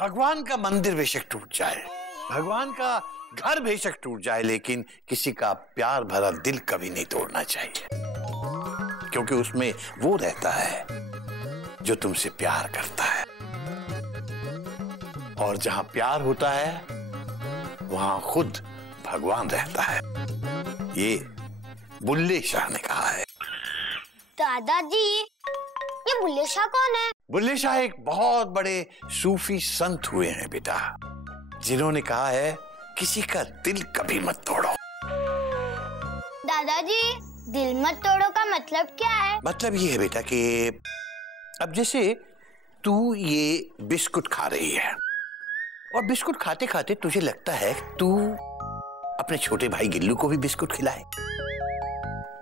भगवान का मंदिर बेशक टूट जाए, भगवान का घर बेशक टूट जाए, लेकिन किसी का प्यार भरा दिल कभी नहीं तोड़ना चाहिए, क्योंकि उसमें वो रहता है जो तुमसे प्यार करता है। और जहां प्यार होता है वहां खुद भगवान रहता है। ये बुल्ले शाह ने कहा है। दादाजी, ये बुल्ले शाह कौन है? बुल्ले शाह एक बहुत बड़े सूफी संत हुए हैं बेटा, जिन्होंने कहा है किसी का दिल कभी मत तोड़ो। दादाजी, दिल मत तोड़ो का मतलब क्या है? मतलब ये है बेटा कि अब जैसे तू ये बिस्कुट खा रही है और बिस्कुट खाते खाते तुझे लगता है तू अपने छोटे भाई गिल्लू को भी बिस्कुट खिलाए,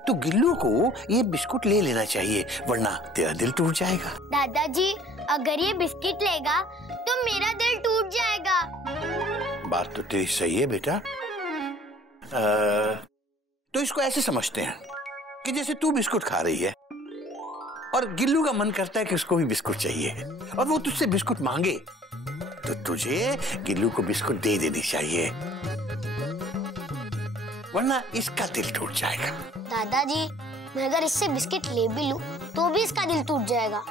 तो गिल्लू को ये बिस्कुट ले लेना चाहिए, वरना तेरा दिल टूट जाएगा। दादाजी, अगर ये बिस्किट लेगा तो मेरा दिल टूट जाएगा। बात तो तेरी सही है बेटा। तो इसको ऐसे समझते हैं कि जैसे तू बिस्कुट खा रही है और गिल्लू का मन करता है कि उसको भी बिस्कुट चाहिए और वो तुझसे बिस्कुट मांगे, तो तुझे गिल्लू को बिस्कुट दे देनी चाहिए, वरना इसका दिल टूट जाएगा। दादाजी, मैं अगर इससे बिस्किट ले भी लूं तो भी इसका दिल टूट जाएगा।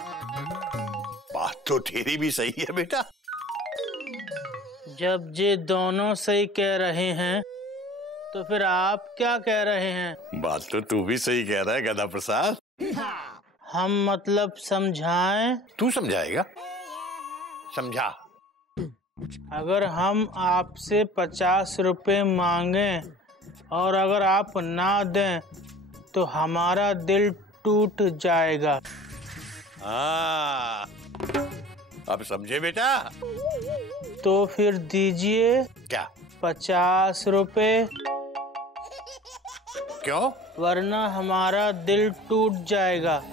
बात तो तेरी भी सही है बेटा। जब ये दोनों सही कह रहे हैं तो फिर आप क्या कह रहे हैं? बात तो तू भी सही कह रहा है गधा प्रसाद। हम मतलब समझाएं? तू समझाएगा? समझा। अगर हम आपसे 50 रुपए मांगे और अगर आप ना दें तो हमारा दिल टूट जाएगा। हाँ, अब समझे बेटा? तो फिर दीजिए। क्या? 50 रुपए। क्यों? वरना हमारा दिल टूट जाएगा।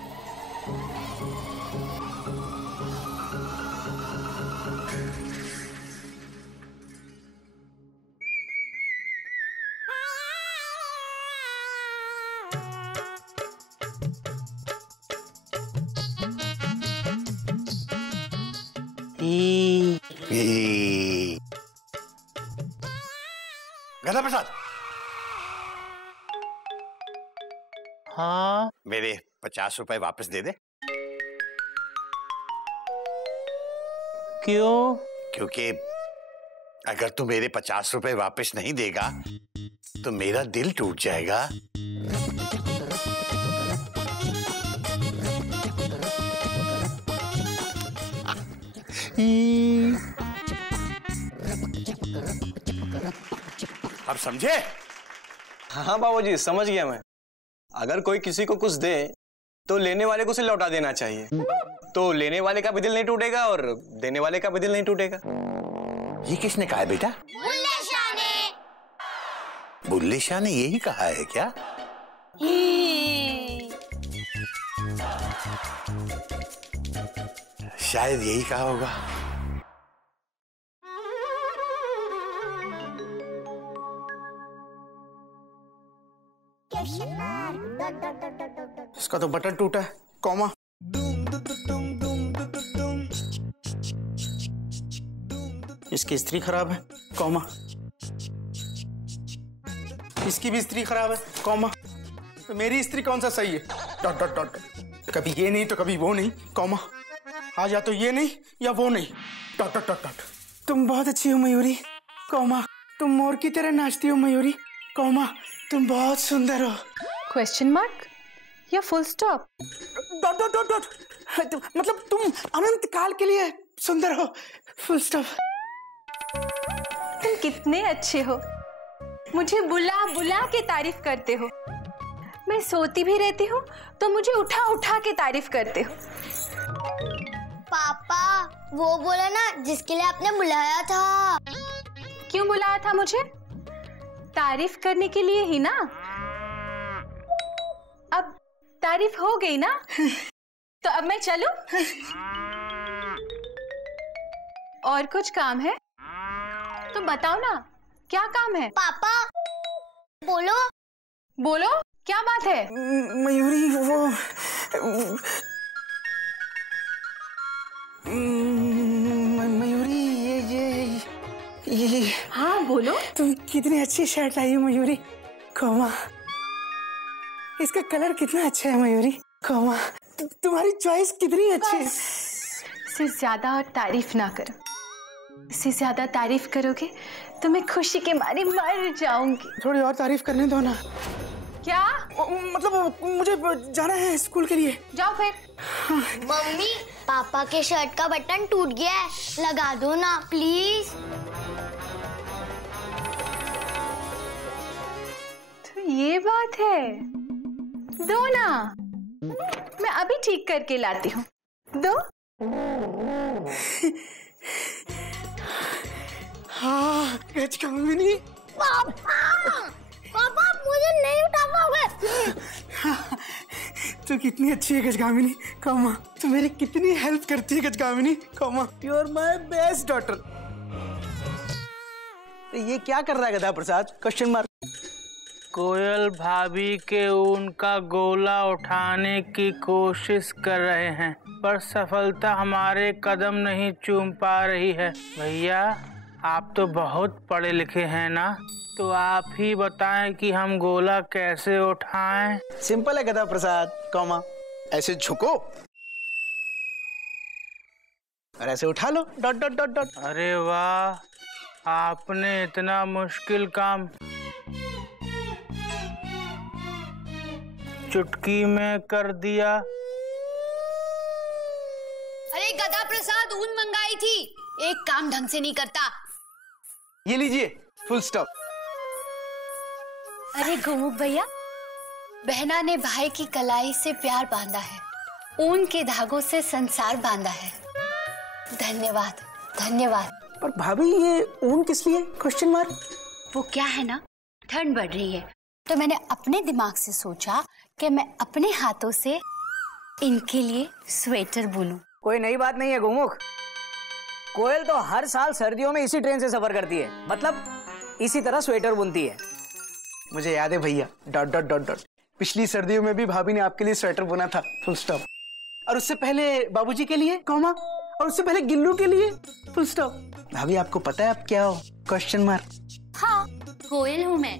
गधा प्रसाद। हाँ, मेरे 50 रुपए वापस दे दे। क्यों? क्योंकि अगर तू मेरे 50 रुपए वापस नहीं देगा तो मेरा दिल टूट जाएगा। अब समझे? हाँ बाबूजी, समझ गया मैं। अगर कोई किसी को कुछ दे तो लेने वाले को उसे लौटा देना चाहिए, तो लेने वाले का भी दिल नहीं टूटेगा और देने वाले का भी दिल नहीं टूटेगा। ये किसने कहा है बेटा? बुल्ले शाह ने। बुल्ले शाह ने यही कहा है क्या? शायद यही कहा होगा। इसका तो बटन टूटा है, कॉमा। इसकी स्त्री खराब है, कॉमा। इसकी भी स्त्री खराब है, कॉमा। तो मेरी स्त्री कौन सा सही है? Dot dot dot. कभी ये नहीं तो कभी वो नहीं, कॉमा। आज या तो ये नहीं या वो नहीं, डॉट डॉट डॉट डॉट। तुम बहुत अच्छी हो मयूरी, कॉमा। तुम मोर की तरह नाचती हो मयूरी, कॉमा। तुम बहुत सुंदर हो। क्वेश्चन मार्क या full stop? Dot dot dot dot. मतलब तुम अनंत काल के लिए सुंदर हो, फुल स्टॉप। तुम कितने अच्छे हो, मुझे बुला बुला के तारीफ करते हो। मैं सोती भी रहती हूँ तो मुझे उठा उठा के तारीफ करते हो। पापा, वो बोला ना जिसके लिए आपने बुलाया था। क्यों बुलाया था मुझे? तारीफ करने के लिए ही ना। अब तारीफ हो गई ना, तो अब मैं चलूं? और कुछ काम है तो बताओ ना, क्या काम है? पापा, बोलो। बोलो, क्या बात है? मयूरी, वो मयूरी, ये हाँ बोलो। तुम कितनी अच्छी शर्ट लाई हो मयूरी। कोमा, इसका कलर कितना अच्छा है मयूरी। कोमा, तुम्हारी चॉइस कितनी अच्छी है। इससे ज्यादा और तारीफ ना करो, इससे ज्यादा तारीफ करोगे तो मैं खुशी के मारे मर जाऊंगी। थोड़ी और तारीफ करने दो ना। क्या? मतलब मुझे जाना है स्कूल के लिए। जाओ फिर। मम्मी, पापा के शर्ट का बटन टूट गया है, लगा दो ना प्लीज। तो ये बात है, दो ना, मैं अभी ठीक करके लाती हूँ, दो। हाँ, गजकामिनी। पापा मुझे नहीं उठा पाओगे। तू कितनी अच्छी है गजकामिनी। कोमा, तू मेरी कितनी हेल्प करती है गजकामिनी। कोमा, you are my best daughter. ये क्या कर रहा है गधा प्रसाद? Question mark. कोयल भाभी के ऊन का गोला उठाने की कोशिश कर रहे हैं, पर सफलता हमारे कदम नहीं चूम पा रही है। भैया, आप तो बहुत पढ़े लिखे हैं ना, तो आप ही बताएं कि हम गोला कैसे उठाएं। सिंपल है गधा प्रसाद। कॉमा, ऐसे झुको और ऐसे उठा लो। Dot dot dot dot. अरे वाह, आपने इतना मुश्किल काम चुटकी में कर दिया। अरे गधा प्रसाद, ऊन मंगाई थी, एक काम ढंग से नहीं करता। ये लीजिए, फुल स्टॉप। अरे गोमुख भैया, बहना ने भाई की कलाई से प्यार बांधा है, ऊन के धागों से संसार बांधा है। धन्यवाद धन्यवाद। पर भाभी, ये ऊन किस लिए? Question mark. वो क्या है ना, ठंड बढ़ रही है तो मैंने अपने दिमाग से सोचा कि मैं अपने हाथों से इनके लिए स्वेटर बुनूं। कोई नई बात नहीं है गोमुख। कोयल तो हर साल सर्दियों में इसी ट्रेन से सफर करती है, मतलब इसी तरह स्वेटर बुनती है। मुझे याद है भैया, डॉट डॉट डॉट डॉट। पिछली सर्दियों में भी भाभी ने आपके लिए स्वेटर बुना था, फुल स्टॉप। और उससे पहले बाबूजी के लिए, कॉमा। और उससे पहले गिल्लू के लिए, फुल स्टॉप। भाभी, आपको पता है आप क्या हो? Question mark. हाँ, कोयल हूँ मैं।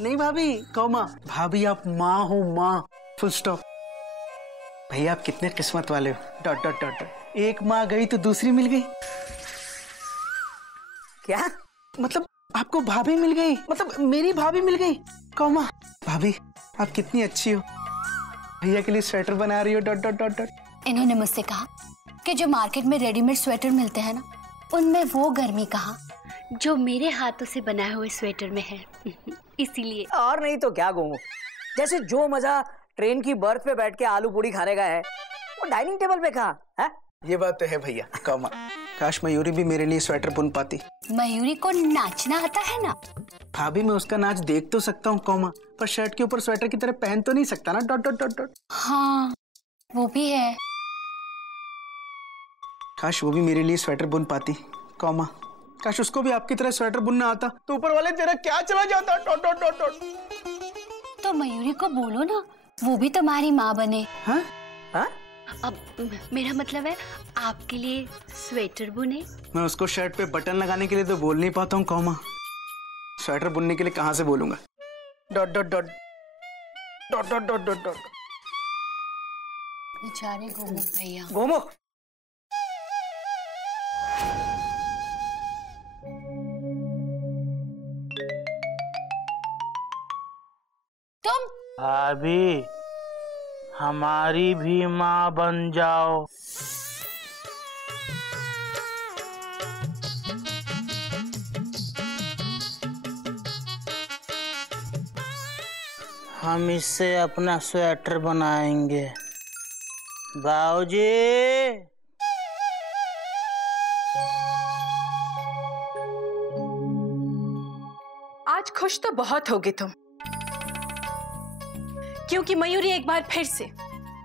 नहीं भाभी, कॉमा। भाभी, आप माँ हो, माँ, फुल स्टॉप। भैया, आप कितने किस्मत वाले हो। Dot dot dot dot. एक माँ गई तो दूसरी मिल गई। क्या मतलब आपको भाभी मिल गई, मतलब मेरी भाभी मिल गई। कॉमा, भाभी आप कितनी अच्छी हो। भैया के लिए स्वेटर बना रही हो। Dot dot dot dot. इन्होंने मुझसे कहा कि जो मार्केट में रेडीमेड स्वेटर मिलते हैं ना, उनमें वो गर्मी कहाँ जो मेरे हाथों से बनाए हुए स्वेटर में है। इसीलिए। और नहीं तो क्या गोमुख, जैसे जो मजा ट्रेन की बर्थ पे बैठ के आलू पूड़ी खाने का है, वो डाइनिंग टेबल पे कहाँ है? ये बात तो है भैया। कॉमा, काश मयूरी भी मेरे लिए स्वेटर बुन पाती। मयूरी को नाचना आता है ना। भाभी, मैं उसका नाच देख तो सकता हूँ, कॉमा, पर शर्ट के ऊपर स्वेटर की तरह पहन तो नहीं सकता ना। Dot dot dot dot. हाँ, वो भी है। काश वो भी मेरे लिए स्वेटर बुन पाती, कॉमा। काश उसको भी आपकी तरह स्वेटर बुनना आता, तो ऊपर वाले तेरा क्या चला जाता। Dot dot dot dot. तो मयूरी को बोलो ना, वो भी तुम्हारी माँ बने। हाँ? हाँ? अब मेरा मतलब है आपके लिए स्वेटर बुने। मैं उसको शर्ट पे बटन लगाने के लिए तो बोल नहीं पाता हूँ, कॉमा। स्वेटर बुनने के लिए कहाँ से बोलूंगा। Dot dot dot dot dot dot dot dot. बेचारे गोमुख भैया। गोमुख, तुम भाभी, हमारी भी माँ बन जाओ। हम इससे अपना स्वेटर बनाएंगे। बाबूजी, आज खुश तो बहुत होगे तुम, क्योंकि मयूरी एक बार फिर से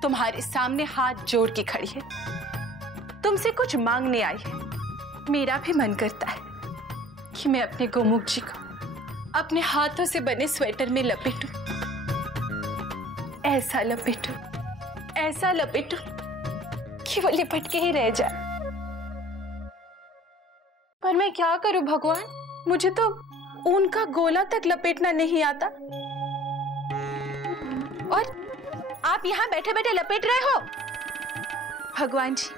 तुम्हारे सामने हाथ जोड़ के खड़ी है, तुमसे कुछ मांगने आई है। मेरा भी मन करता है कि मैं अपने गोमुख जी को अपने हाथों से बने स्वेटर में लपेटूं, ऐसा लपेटूं कि वो लिपट के ही रह जाए। पर मैं क्या करूं भगवान, मुझे तो ऊन का गोला तक लपेटना नहीं आता। और आप यहाँ बैठे बैठे लपेट रहे हो। भगवान जी,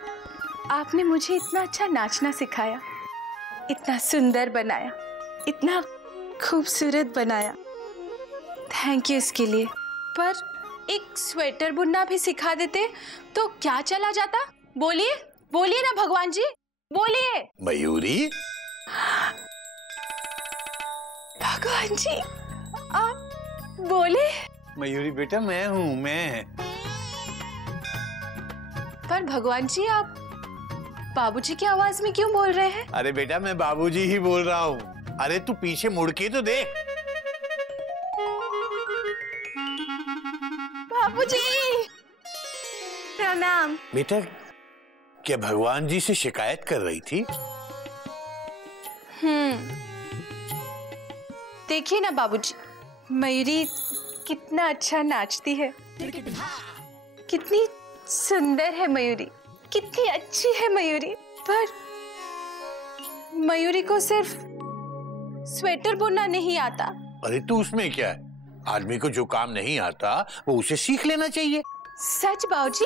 आपने मुझे इतना अच्छा नाचना सिखाया, इतना सुंदर बनाया, इतना खूबसूरत बनाया, थैंक यू इसके लिए। पर एक स्वेटर बुनना भी सिखा देते तो क्या चला जाता। बोलिए बोलिए ना भगवान जी, बोलिए। मयूरी, भगवान जी आप बोले। मयूरी बेटा, मैं हूँ मैं। पर भगवान जी, आप बाबूजी की आवाज में क्यों बोल रहे हैं? अरे बेटा, मैं बाबूजी ही बोल रहा हूँ। अरे तू पीछे मुड़ के तो देख। बाबूजी प्रणाम। बेटा, क्या भगवान जी से शिकायत कर रही थी? देखिए ना बाबूजी, मयूरी कितना अच्छा नाचती है, कितनी सुंदर है मयूरी, कितनी अच्छी है मयूरी। पर मयूरी को सिर्फ स्वेटर बुनना नहीं आता। अरे तू उसमें क्या है, आदमी को जो काम नहीं आता वो उसे सीख लेना चाहिए। सच बाबूजी?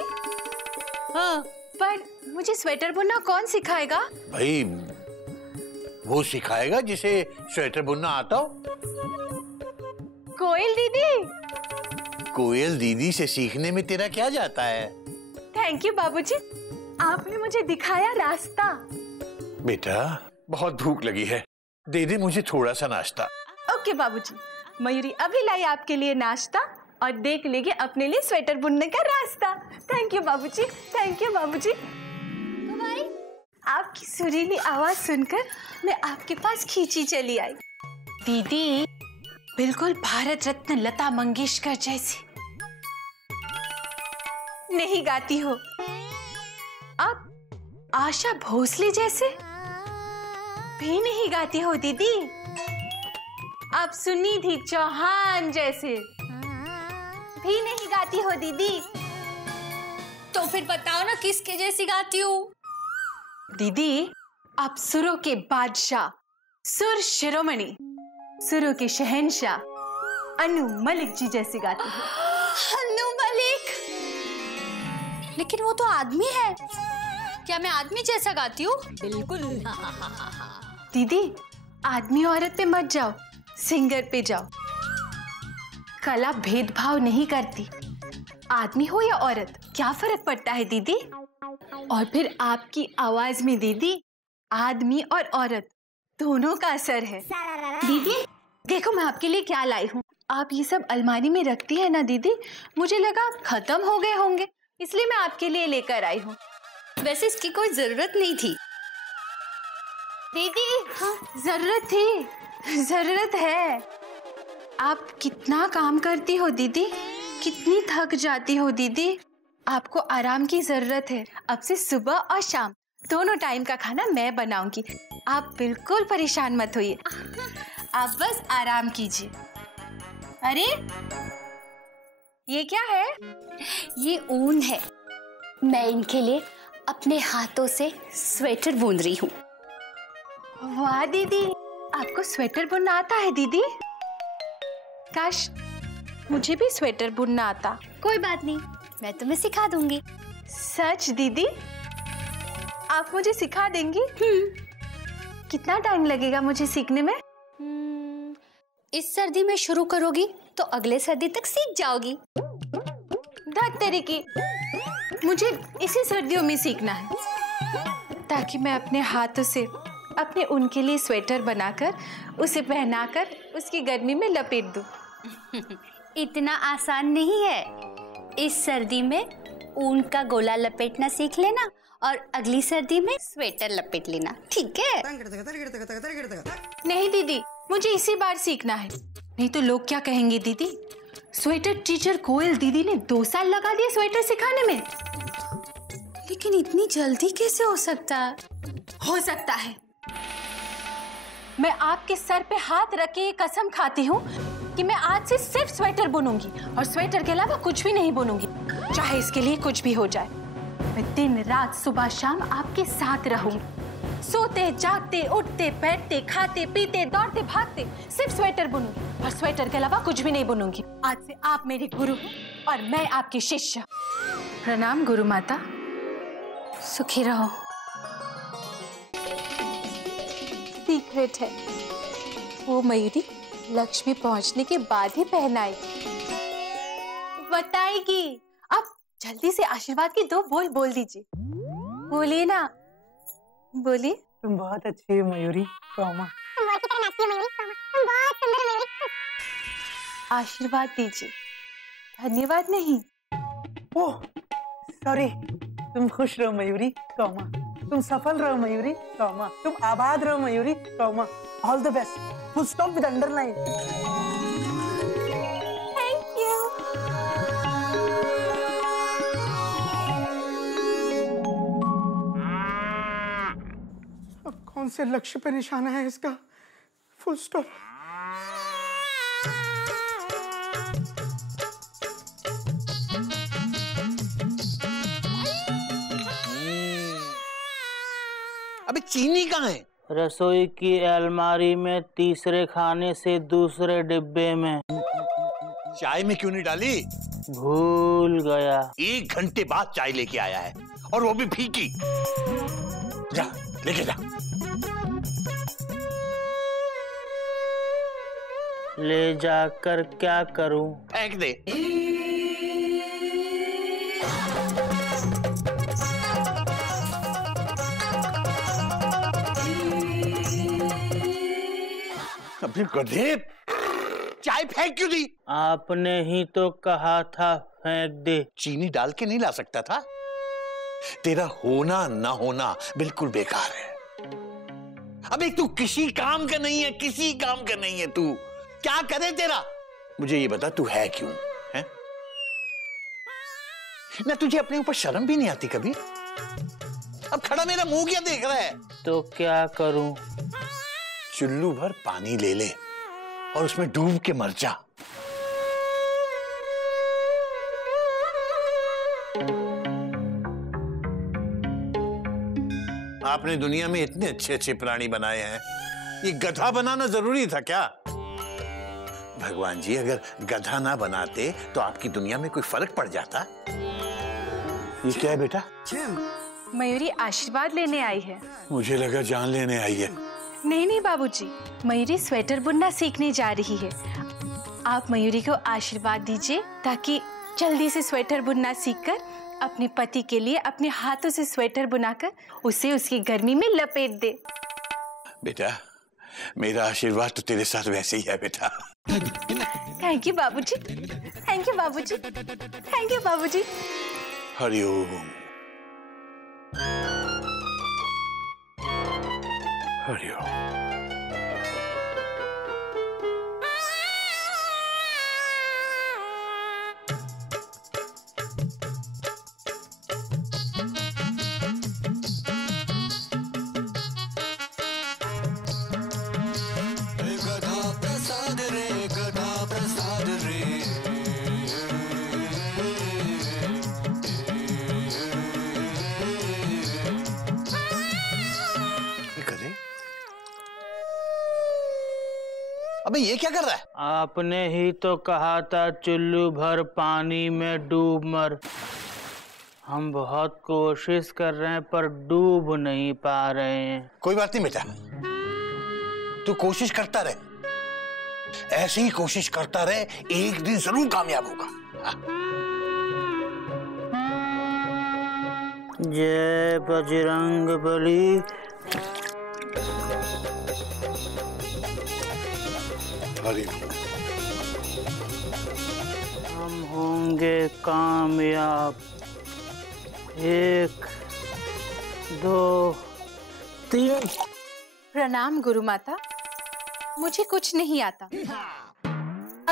हाँ, पर मुझे स्वेटर बुनना कौन सिखाएगा? भाई, वो सिखाएगा जिसे स्वेटर बुनना आता हो। कोयल दीदी। कोयल दीदी से सीखने में तेरा क्या जाता है? थैंक यू बाबूजी, आपने मुझे दिखाया रास्ता। बेटा, बहुत भूख लगी है, दे दे मुझे थोड़ा सा नाश्ता। ओके बाबूजी, मयूरी अभी लाई आपके लिए नाश्ता और देख लेंगे अपने लिए स्वेटर बुनने का रास्ता। थैंक यू बाबूजी, थैंक यू बाबूजी। आपकी सुरीली आवाज सुनकर मैं आपके पास खींची चली आई। दीदी बिल्कुल भारत रत्न लता मंगेशकर जैसी नहीं गाती हो, आप आशा भोसले जैसे भी नहीं गाती हो दीदी, आप सुनिधि चौहान जैसे भी नहीं गाती हो दीदी। तो फिर बताओ ना किसके जैसी गाती हूँ? दीदी आप सुरों के बादशाह, सुर शिरोमणि, सुरों के शहंशाह अनु मलिक जी जैसी गाती हो। अनु मलिक? लेकिन वो तो आदमी है, क्या मैं आदमी जैसा गाती हूँ? बिल्कुल। दीदी आदमी औरत पे मत जाओ, सिंगर पे जाओ। कला भेदभाव नहीं करती, आदमी हो या औरत क्या फर्क पड़ता है दीदी। और फिर आपकी आवाज में दीदी आदमी और औरत दोनों का असर है। दीदी देखो मैं आपके लिए क्या लाई हूँ। आप ये सब अलमारी में रखती है ना दीदी, मुझे लगा खत्म हो गए होंगे, इसलिए मैं आपके लिए लेकर आई हूँ। वैसे इसकी कोई जरूरत नहीं थी दीदी। हाँ जरूरत थी, जरूरत है। आप कितना काम करती हो दीदी, कितनी थक जाती हो दीदी, आपको आराम की जरूरत है। अब से सुबह और शाम दोनों टाइम का खाना मैं बनाऊंगी, आप बिल्कुल परेशान मत होइए, आप बस आराम कीजिए। अरे ये क्या है? ये ऊन है, मैं इनके लिए अपने हाथों से स्वेटर बुन रही हूँ। वाह दीदी, आपको स्वेटर बुनना आता है दीदी? काश मुझे भी स्वेटर बुनना आता। कोई बात नहीं, मैं तुम्हें सिखा दूंगी। सच दीदी? आप मुझे सिखा देंगी? कितना टाइम लगेगा मुझे सीखने में? इस सर्दी में शुरू करोगी तो अगले सर्दी तक सीख जाओगी। धत तेरी की, मुझे इसी सर्दियों में सीखना है ताकि मैं अपने हाथों से अपने ऊन के लिए स्वेटर बनाकर उसे पहनाकर उसकी गर्मी में लपेट दूं। इतना आसान नहीं है, इस सर्दी में ऊन का गोला लपेटना सीख लेना और अगली सर्दी में स्वेटर लपेट लेना, ठीक है? नहीं दीदी, मुझे इसी बार सीखना है, नहीं तो लोग क्या कहेंगे दीदी। स्वेटर टीचर कोयल दीदी ने 2 साल लगा दिए स्वेटर सिखाने में। लेकिन इतनी जल्दी कैसे हो सकता है? हो सकता है। मैं आपके सर पे हाथ रख के ये कसम खाती हूँ कि मैं आज से सिर्फ स्वेटर बुनूंगी और स्वेटर के अलावा कुछ भी नहीं बुनूंगी, चाहे इसके लिए कुछ भी हो जाए। मैं दिन रात सुबह शाम आपके साथ रहूंगी, सोते जागते उठते बैठते खाते पीते दौड़ते भागते सिर्फ स्वेटर बुनूंगी और स्वेटर के अलावा कुछ भी नहीं बुनूंगी। आज से आप मेरे गुरु हो और मैं आपकी शिष्य। प्रणाम गुरु माता। सुखी रहो। सीक्रेट है, वो मयूरी लक्ष्मी पहुंचने के बाद ही पहनाएगी, बताएगी। अब जल्दी से आशीर्वाद के 2 बोल बोल दीजिए। बोलिए ना, बोलिए। तुम बहुत अच्छी है मयूरी। आशीर्वाद दीजिए, धन्यवाद नहीं। Oh sorry. तुम खुश रहो मयूरी, तुम सफल रहो मयूरी, तुम आबाद रहो Mayuri, all the best. Full stop with underline. Thank you. अब कौन से लक्ष्य पे निशाना है इसका? Full stop. अबे चीनी कहाँ है? रसोई की अलमारी में, तीसरे खाने से दूसरे डिब्बे में। चाय में क्यों नहीं डाली? भूल गया। 1 घंटे बाद चाय लेके आया है और वो भी फीकी। जा लेके जा। ले जाकर क्या करूं? फेंक दे। अबे गधे, चाय फेंक क्यों दी? आपने ही तो कहा था फेंक दे। चीनी डाल के नहीं ला सकता था? तेरा होना ना होना बिल्कुल बेकार है। अबे तू किसी काम का नहीं है, किसी काम का नहीं है। तू क्या करे तेरा? मुझे ये बता, तू है क्यों? है ना? तुझे अपने ऊपर शर्म भी नहीं आती कभी? अब खड़ा मेरा मुंह क्या देख रहा है? तो क्या करूं? चुल्लू भर पानी ले ले और उसमें डूब के मर जा। आपने दुनिया में इतने अच्छे अच्छे प्राणी बनाए हैं, ये गधा बनाना जरूरी था क्या? भगवान जी, अगर गधा ना बनाते तो आपकी दुनिया में कोई फर्क पड़ जाता? ये क्या है बेटा? मयूरी आशीर्वाद लेने आई है। मुझे लगा जान लेने आई है। नहीं नहीं बाबूजी, मयूरी स्वेटर बुनना सीखने जा रही है। आप मयूरी को आशीर्वाद दीजिए ताकि जल्दी से स्वेटर बुनना सीखकर अपने पति के लिए अपने हाथों से स्वेटर बुनाकर उसे उसकी गर्मी में लपेट दे। बेटा, मेरा आशीर्वाद तो तेरे साथ वैसे ही है बेटा। थैंक यू बाबूजी, थैंक यू बाबूजी, थैंक यू बाबूजी। हरिओम हरिओम। अबे ये क्या कर रहा है? आपने ही तो कहा था चुल्लू भर पानी में डूब मर। हम बहुत कोशिश कर रहे हैं पर डूब नहीं पा रहे हैं। कोई बात नहीं बेटा, तू कोशिश करता रहे, ऐसे ही कोशिश करता रहे, एक दिन जरूर कामयाब होगा। जय बजरंगबली। हम होंगे कामयाब। 1 2 3। प्रणाम गुरु माता, मुझे कुछ नहीं आता।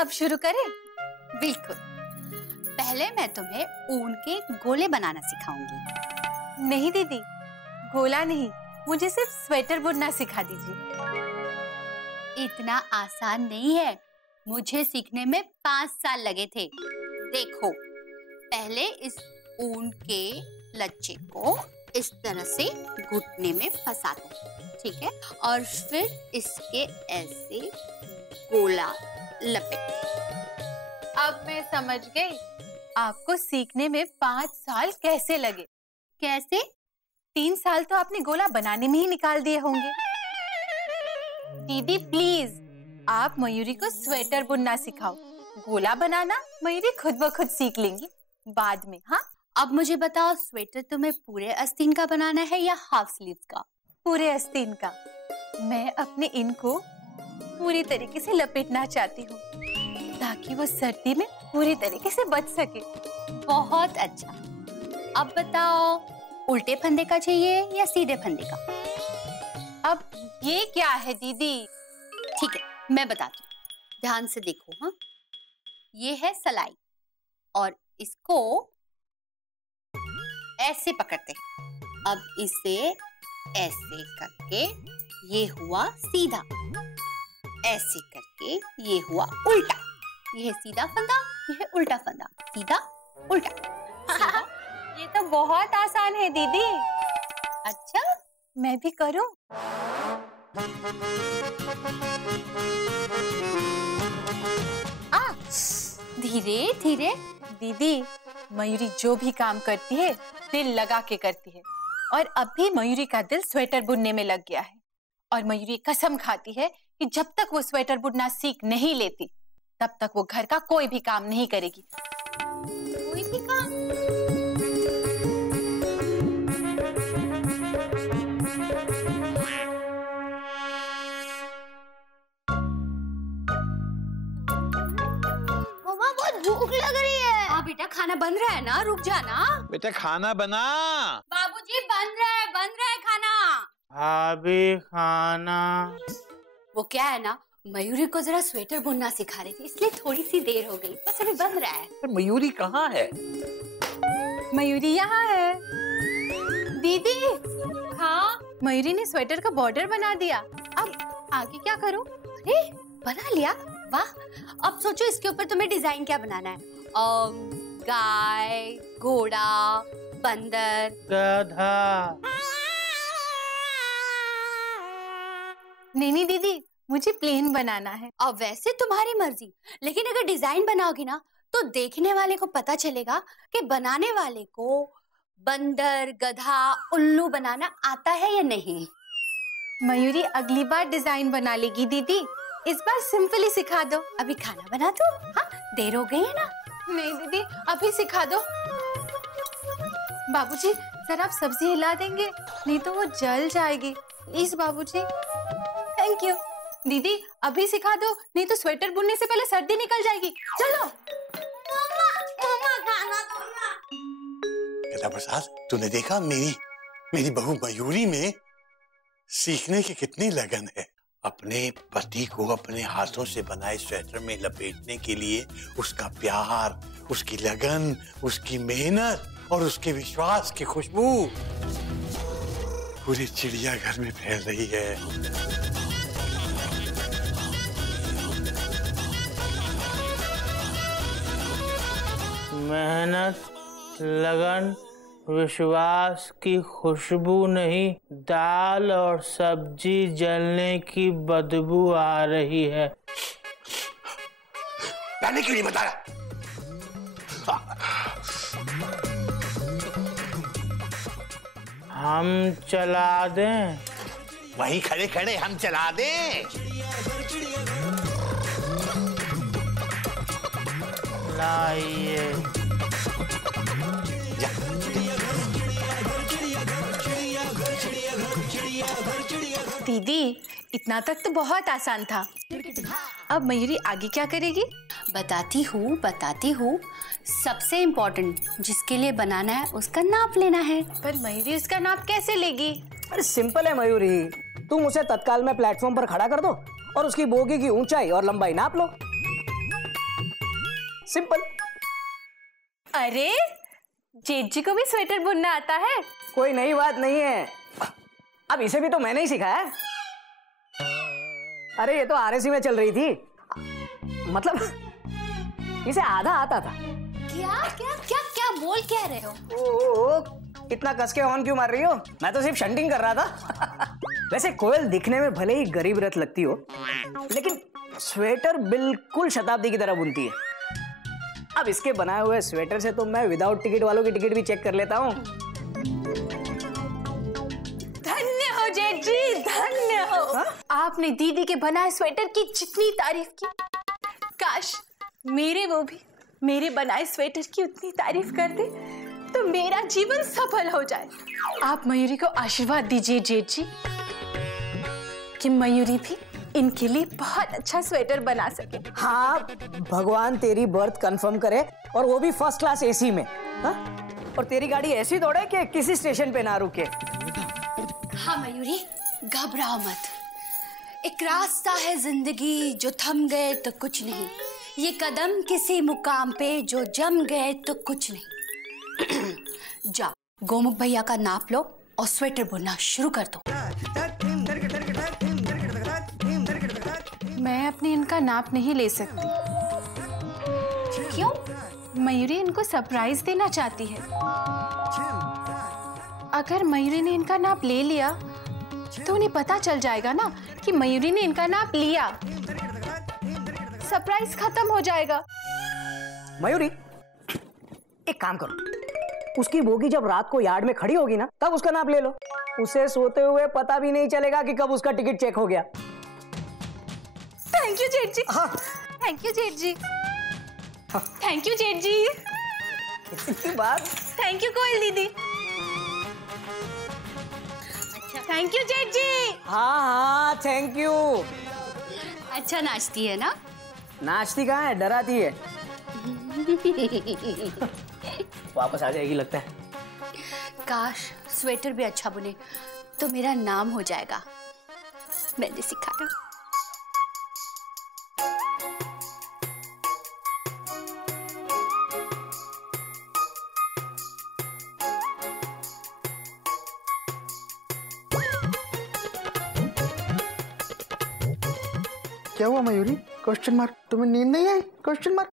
अब शुरू करें? बिल्कुल। पहले मैं तुम्हें ऊन के गोले बनाना सिखाऊंगी। नहीं दीदी, गोला नहीं, मुझे सिर्फ स्वेटर बुनना सिखा दीजिए। इतना आसान नहीं है, मुझे सीखने में 5 साल लगे थे। देखो, पहले इस ऊन के लच्छे को इस तरह से घुटने में फंसाते हैं, ठीक है? और फिर इसके ऐसे गोला लपेटते। अब मैं समझ गई आपको सीखने में 5 साल कैसे लगे। कैसे? 3 साल तो आपने गोला बनाने में ही निकाल दिए होंगे। दीदी प्लीज आप मयूरी को स्वेटर बुनना सिखाओ। गोला बनाना मयूरी खुद ब खुद सीख लेंगी बाद में। हाँ, अब मुझे बताओ, स्वेटर तुम्हें पूरे आस्तीन का बनाना है या हाफ स्लीव्स का? पूरे आस्तीन का। मैं अपने इन को पूरी तरीके से लपेटना चाहती हूँ ताकि वो सर्दी में पूरी तरीके से बच सके। बहुत अच्छा। अब बताओ, उल्टे फंदे का चाहिए या सीधे फंदे का? अब ये क्या है दीदी? ठीक है, मैं बताती हूँ, ध्यान से देखो। हाँ, ये है सलाई और इसको ऐसे पकड़ते हैं। अब इसे ऐसे करके ये हुआ सीधा, ऐसे करके ये हुआ उल्टा। ये है सीधा फंदा, ये है उल्टा फंदा, सीधा उल्टा। ये तो बहुत आसान है दीदी। अच्छा, मैं भी करूं? धीरे धीरे। दीदी, मयूरी जो भी काम करती है दिल लगा के करती है और अब भी मयूरी का दिल स्वेटर बुनने में लग गया है। और मयूरी कसम खाती है कि जब तक वो स्वेटर बुनना सीख नहीं लेती तब तक वो घर का कोई भी काम नहीं करेगी। कोई भी काम? मम्मा बहुत भूख लग रही है। हाँ बेटा, खाना बन रहा है ना, रुक जाना। बेटा खाना बना। बाबूजी, बन रहा है खाना। भाभी खाना। वो क्या है ना, मयूरी को जरा स्वेटर बुनना सिखा रही थी, इसलिए थोड़ी सी देर हो गई, बस अभी बन रहा है। मयूरी कहाँ है? मयूरी यहाँ है। दीदी, हाँ, मयूरी ने स्वेटर का बॉर्डर बना दिया। अब आगे क्या करूं? अरे बना लिया, वाह। अब सोचो इसके ऊपर तुम्हें डिजाइन क्या बनाना है? गाय, घोड़ा, बंदर, गधा। नहीं दीदी, मुझे प्लेन बनाना है। अब वैसे तुम्हारी मर्जी, लेकिन अगर डिजाइन बनाओगी ना तो देखने वाले को पता चलेगा कि बनाने वाले को बंदर, गधा, उल्लू बनाना आता है या नहीं। मयूरी अगली बार डिजाइन बना लेगी दीदी, इस बार सिंपल ही सिखा दो। अभी खाना बना दो। हाँ, देर हो गई है ना। नहीं दीदी, अभी सिखा दो। बाबूजी, जरा आप सब्जी हिला देंगे, नहीं तो वो जल जाएगी। प्लीज बाबूजी। Thank you. दीदी, अभी सिखा दो, नहीं तो स्वेटर बुनने से पहले सर्दी निकल जाएगी। चलो। गदा प्रसाद, तूने देखा मेरी बहू मयूरी में सीखने की कितनी लगन है। अपने पति को अपने हाथों से बनाए स्वेटर में लपेटने के लिए उसका प्यार, उसकी लगन, उसकी मेहनत और उसके विश्वास की खुशबू पूरी चिड़ियाघर में फैल रही है। मेहनत, लगन, विश्वास की खुशबू नहीं, दाल और सब्जी जलने की बदबू आ रही है। मैंने क्यों नहीं बताया? हम चला दें? वहीं खड़े खड़े हम चला दें। लाइए। दीदी, इतना तक तो बहुत आसान था। अब मयूरी आगे क्या करेगी? बताती हूँ। सबसे इम्पोर्टेंट जिसके लिए बनाना है उसका नाप लेना है। पर मयूरी उसका नाप कैसे लेगी? अरे सिंपल है मयूरी, तुम उसे तत्काल में प्लेटफॉर्म पर खड़ा कर दो और उसकी बोगी की ऊंचाई और लंबाई नाप लो। सिंपल। अरे, जेठ जी को भी स्वेटर बुनना आता है। कोई नई बात नहीं है, अब इसे भी तो मैंने ही सिखाया। अरे ये तो आरएसी में चल रही थी, मतलब इसे आधा आता था। क्या क्या क्या क्या बोल क्या रहे हो? इतना कस के हॉर्न क्यों मार रही हो? मैं तो सिर्फ शंटिंग कर रहा था। वैसे कोयल दिखने में भले ही गरीब रथ लगती हो, लेकिन स्वेटर बिल्कुल शताब्दी की तरह बुनती है। अब इसके बनाए हुए स्वेटर से तो मैं विदाउट टिकट वालों की टिकट भी चेक कर लेता हूँ। धन्य हो जेठ जी, धन्य हो। आपने दीदी के बनाए स्वेटर की जितनी तारीफ की, काश मेरे वो भी मेरे बनाए स्वेटर की उतनी तारीफ कर दे तो मेरा जीवन सफल हो जाए। आप मयूरी को आशीर्वाद दीजिए जेठ जी कि मयूरी भी इनके लिए बहुत अच्छा स्वेटर बना सके। हाँ, भगवान तेरी बर्थ कंफर्म करे और वो भी फर्स्ट क्लास एसी में। हा? और तेरी गाड़ी ऐसी दौड़े कि किसी स्टेशन पे ना रुके। हाँ मयूरी, घबराओ मत। एक रास्ता है जिंदगी जो थम गए तो कुछ नहीं, ये कदम किसी मुकाम पे जो जम गए तो कुछ नहीं। जा गोमुख भैया का नाप लो और स्वेटर बुनना शुरू कर दो। मैं अपने इनका नाप नहीं ले सकती। क्यों? मयूरी इनको सरप्राइज देना चाहती है। अगर मयूरी ने इनका नाप ले लिया तो उन्हें पता चल जाएगा ना कि मयूरी ने इनका नाप लिया। सरप्राइज खत्म हो जाएगा। मयूरी, एक काम करो, उसकी बोगी जब रात को यार्ड में खड़ी होगी ना, तब उसका नाप ले लो। उसे सोते हुए पता भी नहीं चलेगा कि कब उसका टिकट चेक हो गया। थैंक यू जेठ जी। हाँ, थैंक यू जेठ जी। थैंक यू जेठ जी। इतनी बात। थैंक यू कोयल दीदी। थैंक यू जेठ जी। हाँ हाँ, थैंक यू। अच्छा नाचती है ना? नाचती कहाँ है, डराती है। वापस आ जाएगी लगता है। काश स्वेटर भी अच्छा बुने तो मेरा नाम हो जाएगा। मैंने सिखाया। क्या हुआ मयूरी? Question mark. तुम्हें नींद नहीं आई? Question mark.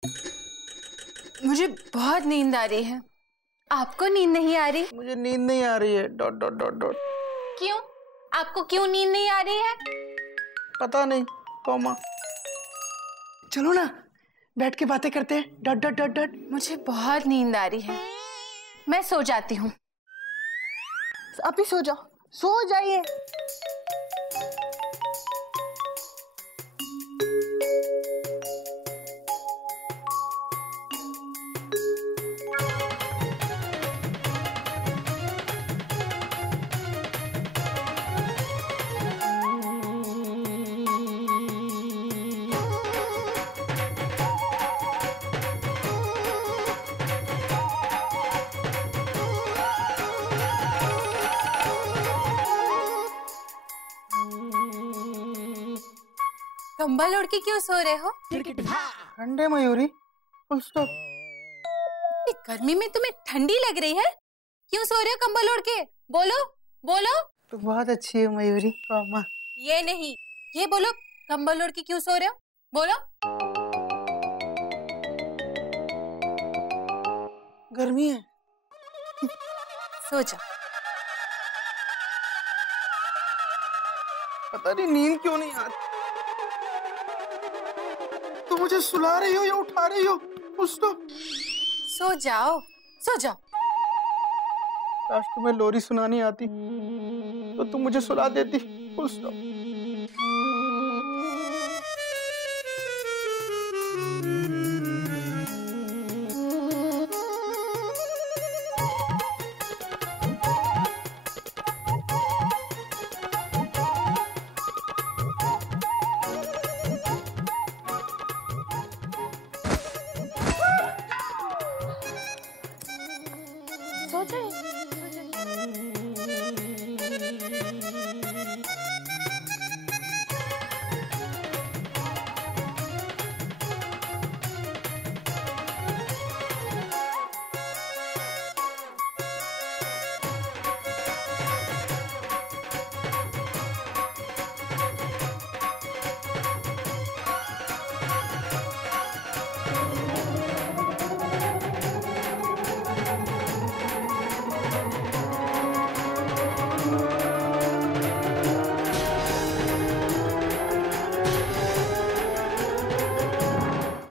मुझे बहुत नींद आ रही है। आपको नींद नहीं आ रही? मुझे नींद नहीं आ रही है। Dot dot dot dot. क्यों? आपको क्यों नींद नहीं आ रही है? पता नहीं, कॉमा। चलो ना, बैठ के बातें करते हैं। Dot dot dot dot. मुझे बहुत नींद आ रही है, मैं सो जाती हूँ। अभी सो जाओ, सो जाइए। कंबल ओढ़ के क्यों सो रहे हो? ठंडे मयूरी, फुल स्टॉप। गर्मी में तुम्हें ठंडी लग रही है? क्यों सो रहे हो कंबल ओढ़ के? बोलो बोलो। तो बहुत अच्छी है मयूरी, कॉमा। ये नहीं, ये बोलो, कंबल ओढ़ के क्यों सो रहे हो? बोलो। गर्मी है। सो जाओ। पता नहीं नींद क्यों नहीं आती। तो मुझे सुला रही हो या उठा रही हो? सो जाओ, सो जाओ। काश तुम्हें लोरी सुनानी आती तो तुम मुझे सुला देती। Full stop.